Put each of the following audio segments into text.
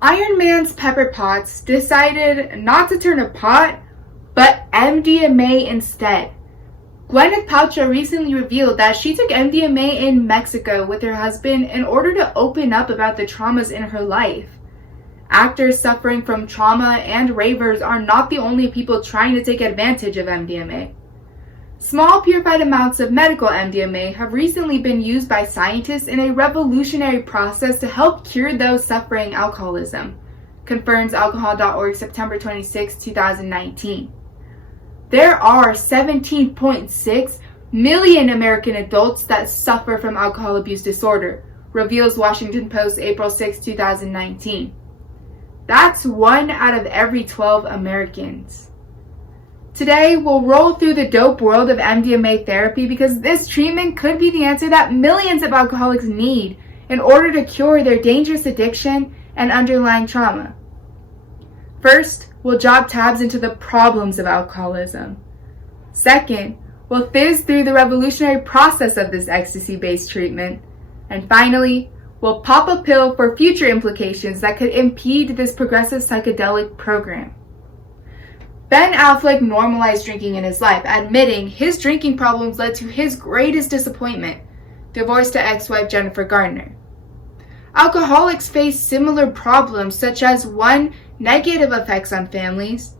Iron Man's Pepper Potts decided not to turn a pot, but MDMA instead. Gwyneth Paltrow recently revealed that she took MDMA in Mexico with her husband in order to open up about the traumas in her life. Actors suffering from trauma and ravers are not the only people trying to take advantage of MDMA. Small purified amounts of medical MDMA have recently been used by scientists in a revolutionary process to help cure those suffering alcoholism, confirms alcohol.org September 26, 2019. There are 17.6 million American adults that suffer from alcohol abuse disorder, reveals Washington Post April 6, 2019. That's 1 out of every 12 Americans. Today, we'll roll through the dope world of MDMA therapy because this treatment could be the answer that millions of alcoholics need in order to cure their dangerous addiction and underlying trauma. First, we'll drop tabs into the problems of alcoholism. Second, we'll fizz through the revolutionary process of this ecstasy-based treatment. And finally, we'll pop a pill for future implications that could impede this progressive psychedelic program. Ben Affleck normalized drinking in his life, admitting his drinking problems led to his greatest disappointment, divorce to ex-wife Jennifer Garner. Alcoholics face similar problems such as 1. Negative effects on families,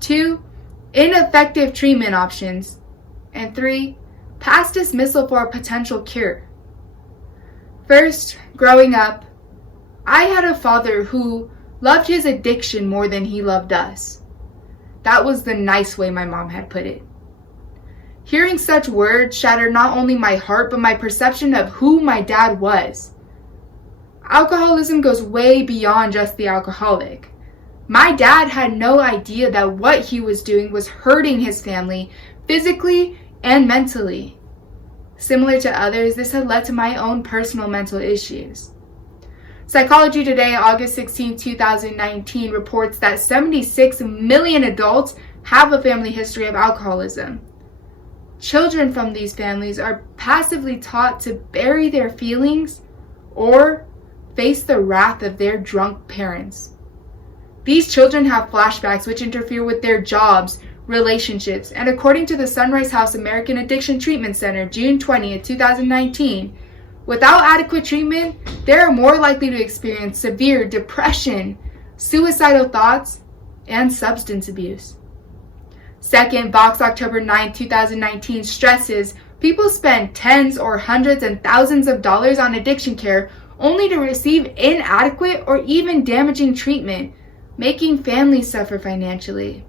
2. Ineffective treatment options, and 3. Past dismissal for a potential cure. First, growing up, I had a father who loved his addiction more than he loved us. That was the nice way my mom had put it. Hearing such words shattered not only my heart, but my perception of who my dad was. Alcoholism goes way beyond just the alcoholic. My dad had no idea that what he was doing was hurting his family physically and mentally. Similar to others, this had led to my own personal mental issues. Psychology Today, August 16, 2019, reports that 76 million adults have a family history of alcoholism. Children from these families are passively taught to bury their feelings or face the wrath of their drunk parents. These children have flashbacks which interfere with their jobs, relationships, and according to the Sunrise House American Addiction Treatment Center, June 20, 2019, without adequate treatment, they are more likely to experience severe depression, suicidal thoughts, and substance abuse. Second, Vox October 9, 2019 stresses people spend tens or hundreds and thousands of dollars on addiction care only to receive inadequate or even damaging treatment, making families suffer financially.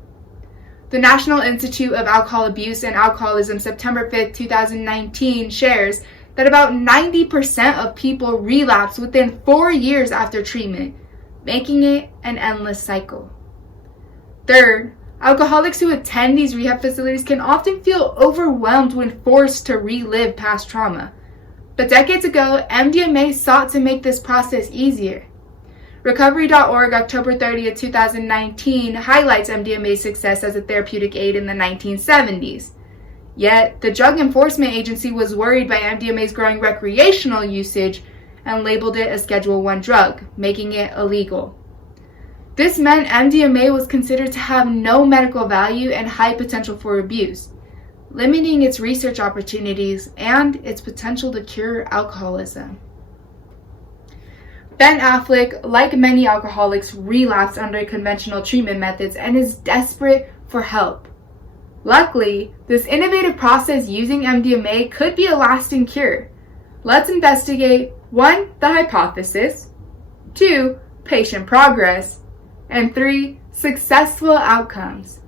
The National Institute of Alcohol Abuse and Alcoholism, September 5, 2019, shares that about 90% of people relapse within 4 years after treatment, making it an endless cycle. Third, alcoholics who attend these rehab facilities can often feel overwhelmed when forced to relive past trauma. But decades ago, MDMA sought to make this process easier. Recovery.org, October 30, 2019, highlights MDMA's success as a therapeutic aid in the 1970s. Yet, the Drug Enforcement Agency was worried by MDMA's growing recreational usage and labeled it a Schedule I drug, making it illegal. This meant MDMA was considered to have no medical value and high potential for abuse, limiting its research opportunities and its potential to cure alcoholism. Ben Affleck, like many alcoholics, relapsed under conventional treatment methods and is desperate for help. Luckily, this innovative process using MDMA could be a lasting cure. Let's investigate 1. The hypothesis, 2. Patient progress, and 3. Successful outcomes.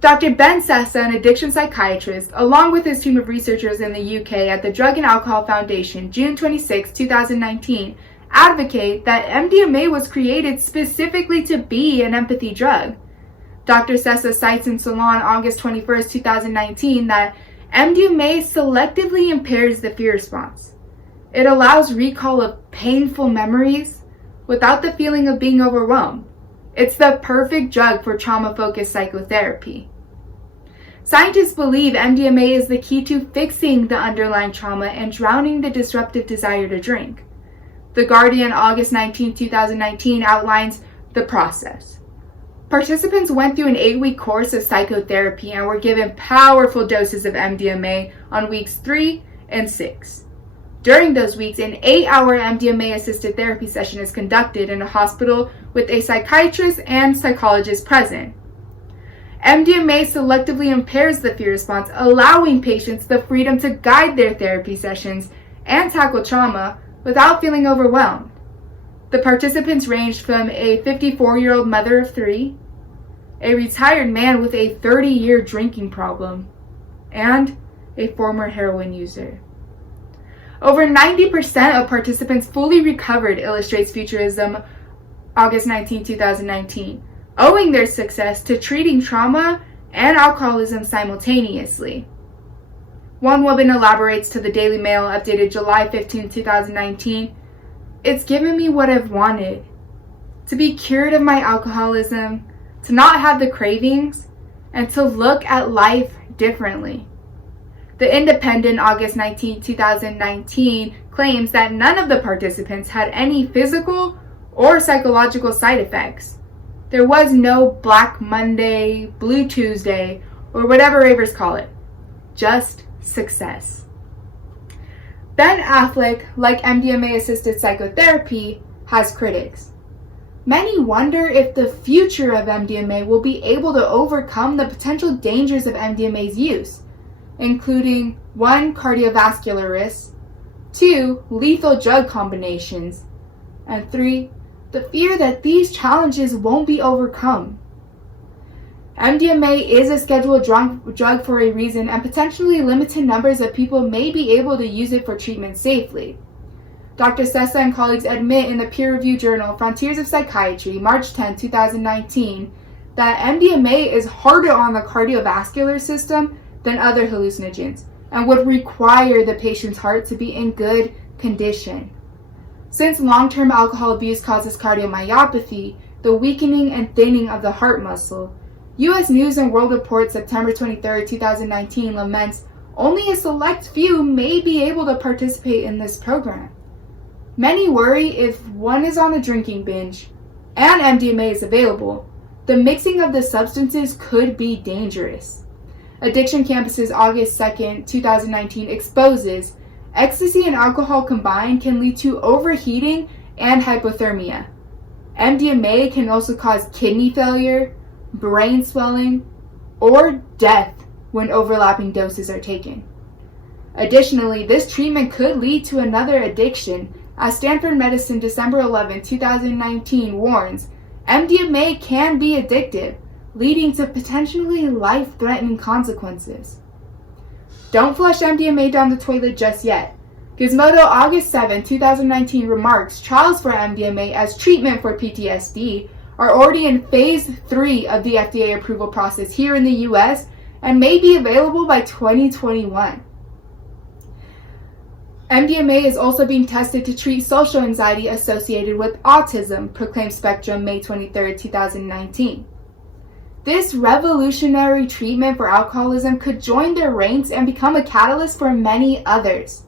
Dr. Ben Sessa, an addiction psychiatrist, along with his team of researchers in the UK at the Drug and Alcohol Foundation, June 26, 2019, advocate that MDMA was created specifically to be an empathy drug. Dr. Sessa cites in Salon, August 21, 2019, that MDMA selectively impairs the fear response. It allows recall of painful memories without the feeling of being overwhelmed. It's the perfect drug for trauma-focused psychotherapy. Scientists believe MDMA is the key to fixing the underlying trauma and drowning the disruptive desire to drink. The Guardian, August 19, 2019, outlines the process. Participants went through an 8-week course of psychotherapy and were given powerful doses of MDMA on weeks 3 and 6. During those weeks, an 8-hour MDMA-assisted therapy session is conducted in a hospital with a psychiatrist and psychologist present. MDMA selectively impairs the fear response, allowing patients the freedom to guide their therapy sessions and tackle trauma without feeling overwhelmed. The participants ranged from a 54-year-old mother of 3, a retired man with a 30-year drinking problem, and a former heroin user. Over 90% of participants fully recovered, illustrates Futurism, August 19, 2019, owing their success to treating trauma and alcoholism simultaneously. One woman elaborates to the Daily Mail, updated July 15, 2019, "It's given me what I've wanted. To be cured of my alcoholism, to not have the cravings, and to look at life differently." The Independent, August 19, 2019, claims that none of the participants had any physical or psychological side effects. There was no Black Monday, Blue Tuesday, or whatever ravers call it. Just success. Ben Affleck, like MDMA-assisted psychotherapy, has critics. Many wonder if the future of MDMA will be able to overcome the potential dangers of MDMA's use, including 1. Cardiovascular risks, 2. Lethal drug combinations, and 3. The fear that these challenges won't be overcome. MDMA is a scheduled drug for a reason, and potentially limited numbers of people may be able to use it for treatment safely. Dr. Sessa and colleagues admit in the peer-reviewed journal Frontiers of Psychiatry, March 10, 2019, that MDMA is harder on the cardiovascular system than other hallucinogens and would require the patient's heart to be in good condition. Since long-term alcohol abuse causes cardiomyopathy, the weakening and thinning of the heart muscle, U.S. News and World Report, September 23, 2019, laments only a select few may be able to participate in this program. Many worry if one is on a drinking binge and MDMA is available, the mixing of the substances could be dangerous. Addiction Campus's August 2, 2019 exposes ecstasy and alcohol combined can lead to overheating and hypothermia. MDMA can also cause kidney failure, brain swelling, or death when overlapping doses are taken. Additionally, this treatment could lead to another addiction, as Stanford Medicine December 11, 2019 warns MDMA can be addictive, leading to potentially life-threatening consequences. Don't flush MDMA down the toilet just yet. Gizmodo August 7, 2019 remarks trials for MDMA as treatment for PTSD are already in phase 3 of the FDA approval process here in the US and may be available by 2021. MDMA is also being tested to treat social anxiety associated with autism, proclaimed Spectrum May 23, 2019. This revolutionary treatment for alcoholism could join their ranks and become a catalyst for many others.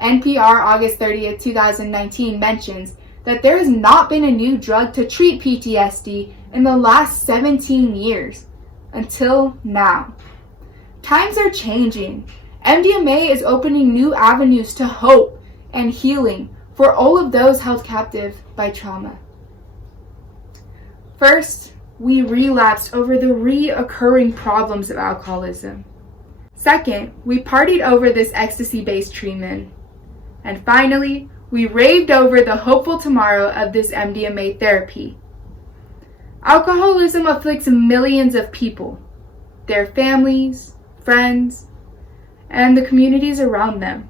NPR August 30, 2019 mentions that there has not been a new drug to treat PTSD in the last 17 years, until now. Times are changing. MDMA is opening new avenues to hope and healing for all of those held captive by trauma. First, we relapsed over the reoccurring problems of alcoholism. Second, we partied over this ecstasy-based treatment. And finally, we raved over the hopeful tomorrow of this MDMA therapy. Alcoholism afflicts millions of people, their families, friends, and the communities around them.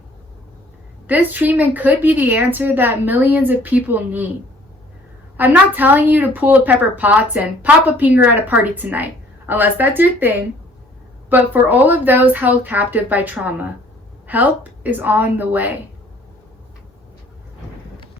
This treatment could be the answer that millions of people need. I'm not telling you to pull a Pepper Potts and pop a pinger at a party tonight, unless that's your thing. But for all of those held captive by trauma, help is on the way.